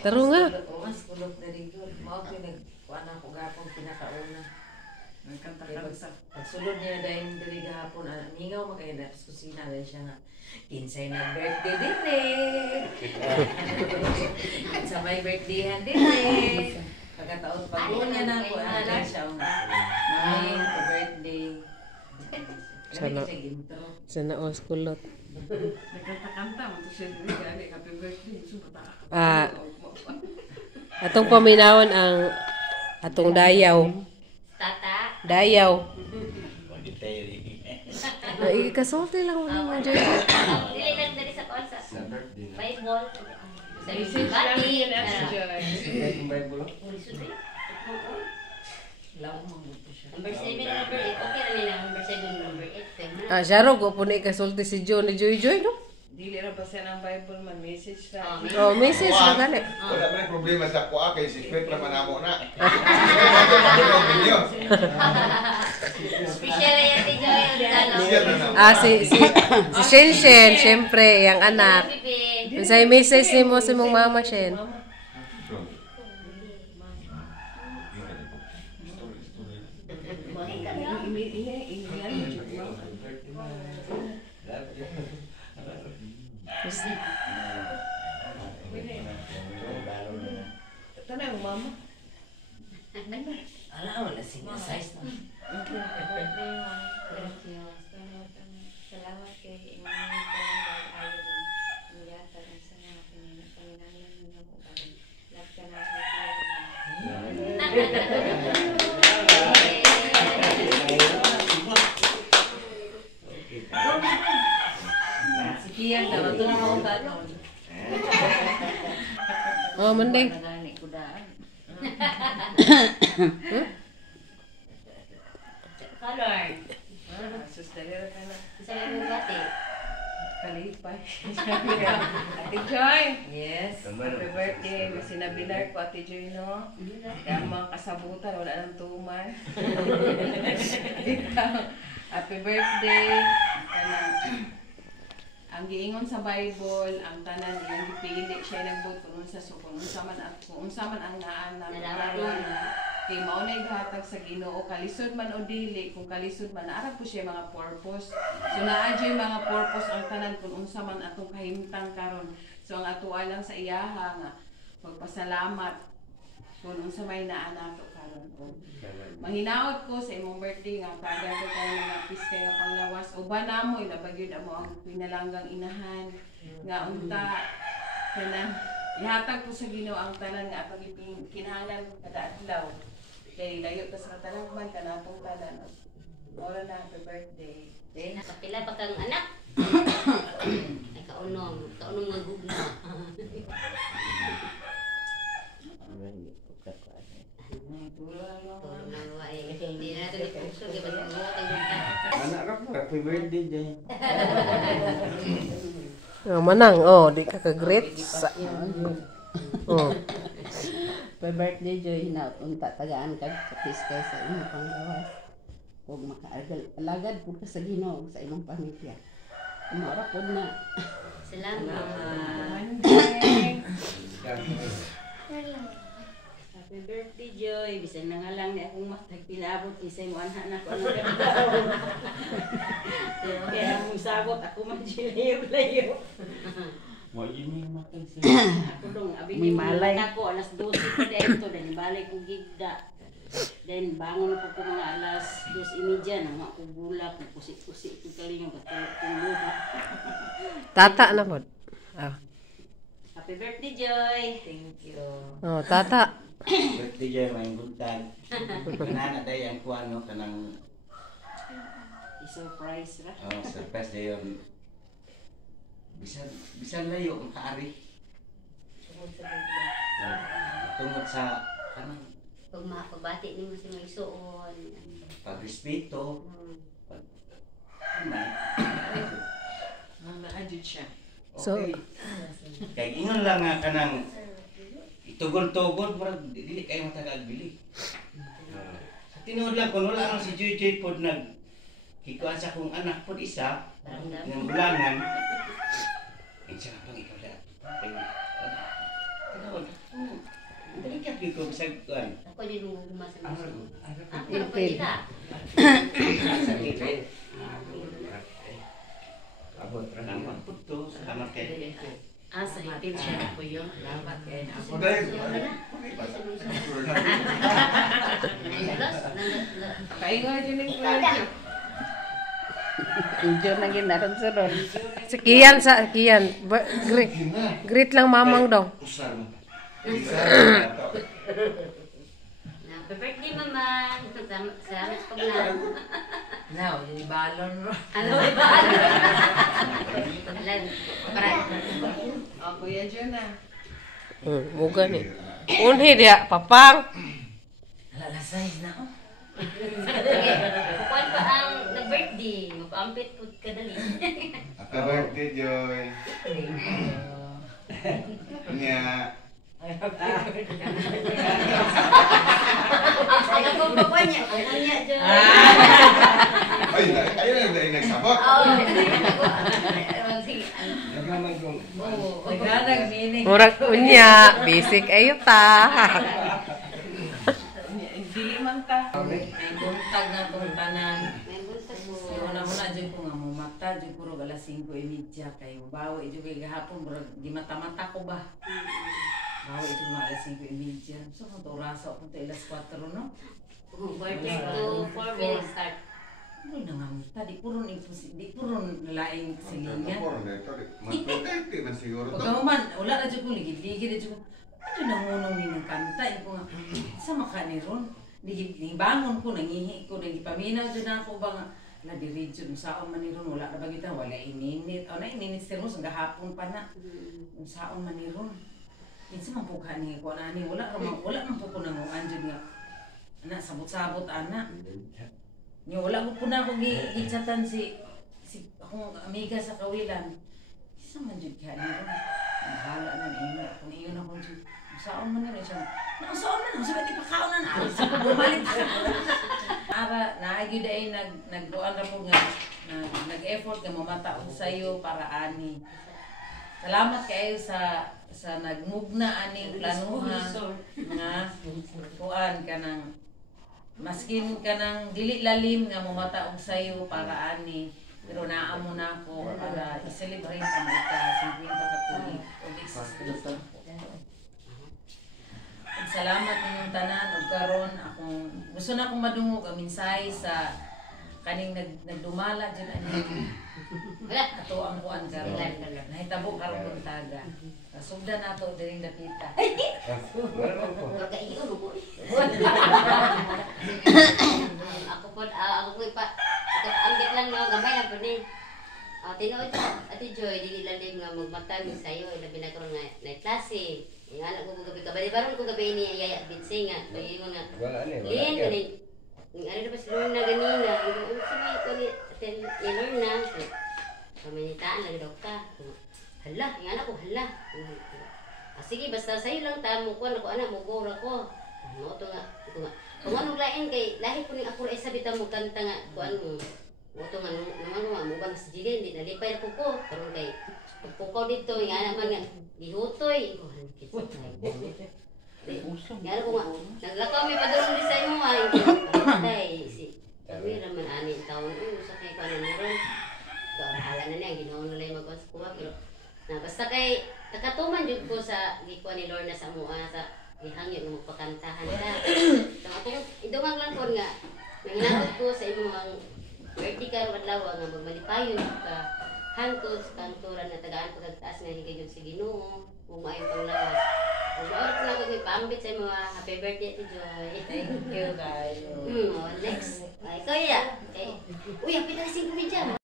Taro nga. Mas kulot na rin yun. Mao pinagkuhan ako gapon pinakauna. Pagsulod niya dahil dali gahapon, mingaw makaya na sa kusina dahil siya nga kinsay na birthday din At sa may birthdayhan din pagkataon pag-una na ako, siya may birthday. Sana os kulot. Nagkanta-kanta mo to siya din kaya happy birthday. Atong paminawon ang atong dayaw. Tata. Dayaw. Ikasulti lang mo naman dyan. Dili lang dari sa kuan sa Bible. Sa bati. Bible. Number 7 number 8. Okay na nila number 7 number 8. Siya ro, po na ikasulti si Joe ni Joy, no? Dili ra ba siya ng Bible man message sa. Oh, message na gani. Wala ba yung problema sa kuha kay si Sweet naman ako na. Special yan si Joy. Si Shen, syempre, yung anak. Sa message ni mo si mong mama, Shen. Tanang mama. Ala, wala size na. Salamat kay Siya na matulog ako tanon. Oh, Monday. Color. Sustalera ka na. Isa lang yung bati. Kalipay. Ate Joy. Yes. Happy birthday. May sinabilar ko Ate Joy, no? Kaya mga kasabutan, wala nang tuman. Happy birthday. Ang giingon sa Bible, ang tanan iyang gipili siya nagbot kung unsa man ang naan na kay mao nay gihatag sa Ginoo kalisod man o dili kung kalisod man ara po siya mga purpose. So naa jay mga purpose ang tanan kung unsa man atong kahimtang karon. So ang atuan lang sa iyaha nga magpasalamat kung unsa may naa nato karon. Manghinaot ko sa imong birthday nga taga ko kayo mga piska nga panglawas uban namo ilabag yun amo ang pinalanggang inahan nga unta kanang ihatag ko sa Ginoo ang tanan nga atong kinahanglan kada adlaw kay layo ta sa talangban kanatong tanan ora na happy birthday Then nakapila pa kang anak. Ay kaunong nga gugma. Hindi na ito ni Puso, di ba mo Anak ka po, happy birthday dyan. Manang, di ka ka-great. Happy birthday, Joy. Unta tagaan ka kapis kayo sa imong panglawas. Huwag maka-alagad po ka sa Ginoo sa imong pamilya. Umara po na. Salamat. Happy birthday, Joy. Bisan na nga lang ni akong matagpilabot. Isa'y mo anak na ko. Kaya mong sabot ako mag-layo-layo. Mo yun yung matag siya. Ako dong, abin yung mata ko. Alas 12 ko dito. Dahil balay ko gigda. Then bangon ko ko mga alas 2:30 na mga kubula. Kusik-kusik ko kalinga. Batulog. Tata na po. Happy birthday, Joy. Thank you. Tata. Birthday dyan, may buntag. Kanana tayo ang kuha, no? Kanang... I-surprise ra. Surprise na yun. Bisan layo ang kaari. Tungkol sa... Kanang... Pagbati ni mo si mga isuon. Pag-respeto. Naadjud siya. Okay. Kaya ingon lang nga kanang itugon-tugon para dili kayo matagal-bili. Sa tinuod lang kung wala si Joy pod nag kikuan sa akong anak pod isa ng bulangan. Insa na pang ikaw da. Tinawag. gyud ko bisag kuan. Ako din mo gumasa mo. Ako Pilipil. na pagkita. Abot ra naman puto salamat kay. Sa itin siya po yun. Salamat kay na ako. Paingon din ng kwento. Medyo na ginaron sa ron. Si Kian greet lang mamang daw. Usar mo. Happy birthday, Mama. Salamat sa paglaan. Now, yung balon ro. Ano ba? Alam, para. O, Kuya Jonah. Muga ni. Unhi dia papang. Alalasay na ako. Kukuan pa ang nag-birthday. Mapampit po kadali. Happy birthday, Joy. Nya. Ano po pa po niya? Ano niya dyan? Ay, ayun na nagsabot. Naghanag meaning. Murag unya, basic ayo ta. Dili man ta. May buntag na itong tanan. May buntas mo. So, una-una dyan ko nga mumata, dyan ko rin alas 5:30 kayo. Bawa, dyan kayo gahapon, di mata-mata ko ba? Bawa, dyan mga alas 5:30. So, kung rasa ako ito, alas 4, no? Birthday to 4 minutes start. Ano na nga mita, di puro nalaing silingan. Mag-protect man siguro to. Pagkahuman, wala na dyan ko ligid-ligid, dyan ko, ano nangunong ni ng kanta, yung ko nga, sa maka ni Ron, bangon ko, nangihi ko, nagipaminaw dyan ako ba nga, diri dyan, saon man ni Ron, wala na bagita, wala ininit, o na ininit sila mo, sa gahapon pa na, saon man ni Ron. Minsan man po ka ni ko, wala man po ko nangungan dyan nga, anak, sabot-sabot, anak. Wala ko po na akong gichatan si akong amiga sa Kawilan. Isa man dyan kaya niya. Bahala na niyo. Kung iyon ako dyan. Saan man na siya. Saan man na. Sabi ipakaon na na. Sa pagbumalit. Ara, naagyo dahil nagbuan na po nga. Nag-effort nga mamata ko sa iyo para ani. Salamat kayo sa nagmugna aning planuhan nga kuan ka ng maskin ka ng dili lalim nga mamataog sa'yo para ani pero naamo na ako para i-celebrate ang ika 50 katuig og existence ko. Salamat ninyong tanan ug karon akong gusto na akong madungog ang mensahe sa kaning nagdumala dyan ani ato ang kuan karon nahitabo karon buntaga kasugdan nato diring dapita. Magkaiyo mo. Ako po ambit lang no, gamay na po ni. Tinuod Ate Joy, di ilalim nga magmatami sa'yo, ilabi na karon nga klase. Yung anak ko gabi kabali, baron ko gabi ni Yaya Binsing nga, yung mga Lin, ganin. Yung ano na ba si Lorna ganina, yung sabi ko ni Lorna, pamanitaan lang daw ka. Hala, yung anak ko, hala. Sige, basta sa'yo lang ta, mukuan ako anak, mugura ko. Ano ito nga, kung anong lain kay, lahi po rin ako rin sabitan mo kanta nga, kung ano, ito nga, naman nga, mubang sa Jilin, di nalipay na po ko. Karoon kay, pagpukaw dito, yung anak man nga, dihutoy. Nga ko nga, naglakaw may padulong din sa inyo nga, yung si kami raman anin taon, sa kay ko ano ron. Bahala na niya, ginawa na lang magwas ko pero basta kay nakatuman jud ko sa gikuha ni Lorna sa mua sa gihangyo ng magpakantahan ta. So akong idungang lang ko nga nanginakot ko sa imong birthday karon adlaw nga magmalipayon ka hangtod sa kanturan na tagaan ko taas nga higay jud sa Ginoo ug maayo panglawas. Ug oras ko na ko pambit sa mga happy birthday to Joy. Thank you guys. Next. Ay, kaya. Uy, apit na 5 minutes.